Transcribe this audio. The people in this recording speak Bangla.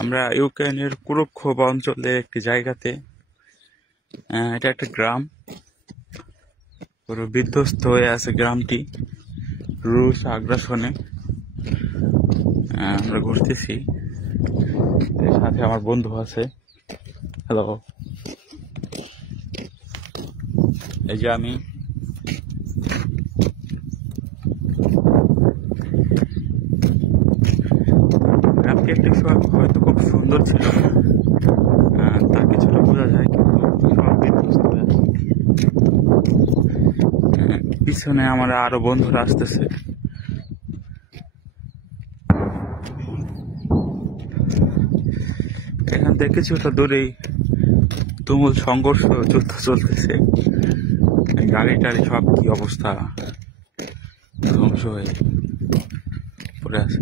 আমরা ইউক্রেনের কুরুক্ষোভ অঞ্চলে একটি জায়গাতে, এটা একটা গ্রাম, পুরো বিধ্বস্ত হয়ে আছে গ্রামটি রুশ আগ্রাসনে। আমরা ঘুরতেছি, এর সাথে আমার বন্ধু আছে। হ্যালো, এই যে আমি। গ্রামটি একটি হয়তো খুব সুন্দর ছিল, তা কিছুটা বোঝা যায়, কিন্তু সব বিধ্বস্ত হয়ে আছে। পিছনে আমার আরো বন্ধুরা আসতেছে। এখান থেকে কিছুটা দূরেই তুমুল সংঘর্ষ, যুদ্ধ চলতেছে। গাড়ি টাড়ি সব কি অবস্থা, ধ্বংস হয়ে পড়ে আছে।